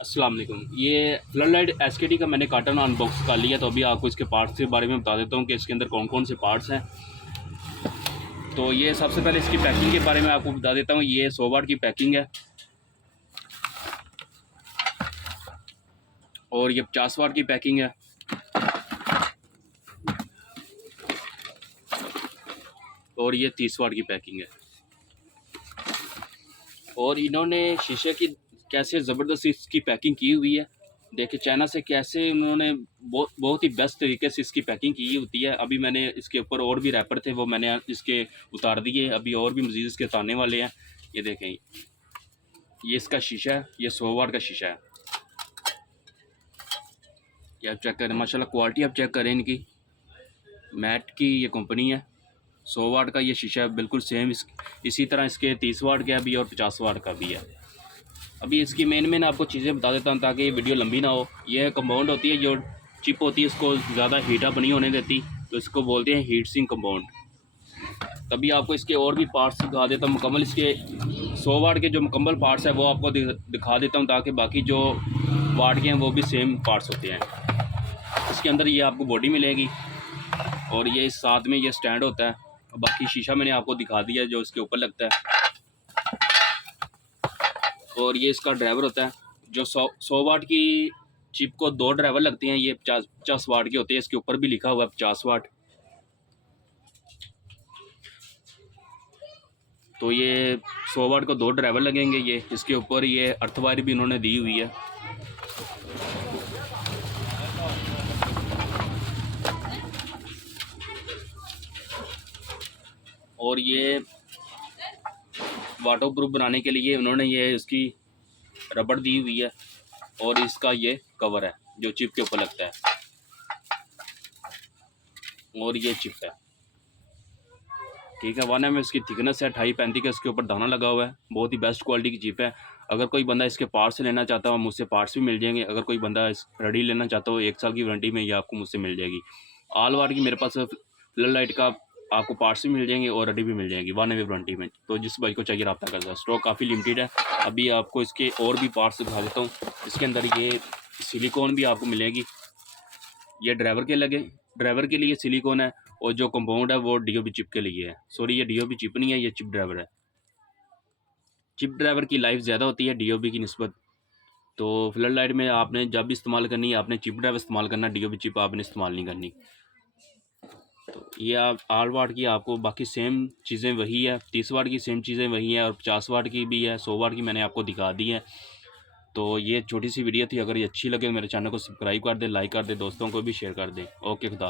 अस्सलाम वालेकुम। ये फ्लडलाइट एसकेडी का मैंने कार्टन अनबॉक्स कर लिया, तो अभी आपको इसके पार्ट्स के बारे में बता देता हूँ कि इसके अंदर कौन कौन से पार्ट्स हैं। तो ये सबसे पहले इसकी पैकिंग के बारे में आपको बता देता हूँ। ये 100 वाट की पैकिंग है और ये 50 वाट की पैकिंग है और ये 30 वाट की पैकिंग है। और इन्होंने शीशे की कैसे ज़बरदस्त इसकी पैकिंग की हुई है। देखिए चाइना से कैसे उन्होंने बहुत ही बेस्ट तरीके से इसकी पैकिंग की होती है। अभी मैंने इसके ऊपर और भी रैपर थे, वो मैंने इसके उतार दिए। अभी और भी मज़ीद इसके उतारने वाले हैं। ये देखें, ये इसका शीशा है, ये 100 वाट का शीशा है। ये आप चेक करें, माशाल्लाह क्वालिटी आप चेक करें इनकी। मैट की ये कंपनी है। 100 वाट का ये शीशा है, बिल्कुल सेम इसी तरह इसके 30 वाट का भी और 50 वाट का भी है। अभी इसकी मेन आपको चीज़ें बता देता हूँ ताकि ये वीडियो लंबी ना हो। ये कंपाउंड होती है, जो चिप होती है, इसको ज़्यादा हीट अप नहीं होने देती, तो इसको बोलते हैं हीट सिंक कंपाउंड। तभी आपको इसके और भी पार्ट्स दिखा देता हूँ मुकम्मल। इसके 100 वाट के जो मुकम्मल पार्ट्स हैं वो आपको दिखा देता हूँ, ताकि बाकी जो वाट के हैं वो भी सेम पार्ट्स होते हैं। इसके अंदर ये आपको बॉडी मिलेगी और ये साथ में ये स्टैंड होता है। बाकी शीशा मैंने आपको दिखा दिया जो इसके ऊपर लगता है। और ये इसका ड्राइवर होता है, जो 100 वाट की चिप को 2 ड्राइवर लगते हैं। ये 50 वाट के होते हैं। इसके ऊपर भी लिखा हुआ है 50 वाट। तो ये 100 वाट को 2 ड्राइवर लगेंगे। ये इसके ऊपर ये अर्थ वायर भी इन्होंने दी हुई है। और ये वाटर प्रूफ बनाने के लिए उन्होंने ये इसकी रबड़ दी हुई है और इसका ये कवर है जो चिप के ऊपर लगता है। और ये चिप है, ठीक है। 1 mm इसकी थिकनेस है, 2.5-35 का इसके ऊपर दाना लगा हुआ है। बहुत ही बेस्ट क्वालिटी की चिप है। अगर कोई बंदा इसके पार्ट्स लेना चाहता हो, मुझसे पार्ट्स भी मिल जाएंगे। अगर कोई बंदा इस रेडी लेना चाहता हो 1 साल की वारंटी में, ये आपको मुझसे मिल जाएगी। ऑल वाट की मेरे पास फ्लडलाइट का आपको पार्ट्स भी मिल जाएंगे और रेडी भी मिल जाएगी 1 year वारंटी में। तो जिस भाई को चाहिए रब्ता कर सकता है। स्टॉक काफ़ी लिमिटेड है। अभी आपको इसके और भी पार्ट्स दिखा देता हूँ। इसके अंदर ये सिलिकॉन भी आपको मिलेगी। ये ड्राइवर के लिए सिलिकॉन है और जो कंपाउंड है वो डीओपी चिप के लिए है। सॉरी, ये डीओपी चिप नहीं है, ये चिप ड्राइवर है। चिप ड्राइवर की लाइफ ज़्यादा होती है डीओपी की निस्बत। तो फ्लडलाइट में आपने जब भी इस्तेमाल करनी है, आपने चिप ड्राइवर इस्तेमाल करना, डीओपी चिप आपने इस्तेमाल नहीं करनी। तो ये आप ऑल वाट की आपको बाकी सेम चीज़ें वही है। 30 वाट की सेम चीज़ें वही है और 50 वाट की भी है। 100 वाट की मैंने आपको दिखा दी है। तो ये छोटी सी वीडियो थी। अगर ये अच्छी लगे मेरे चैनल को सब्सक्राइब कर दें, लाइक कर दें, दोस्तों को भी शेयर कर दें। ओके, खुदा।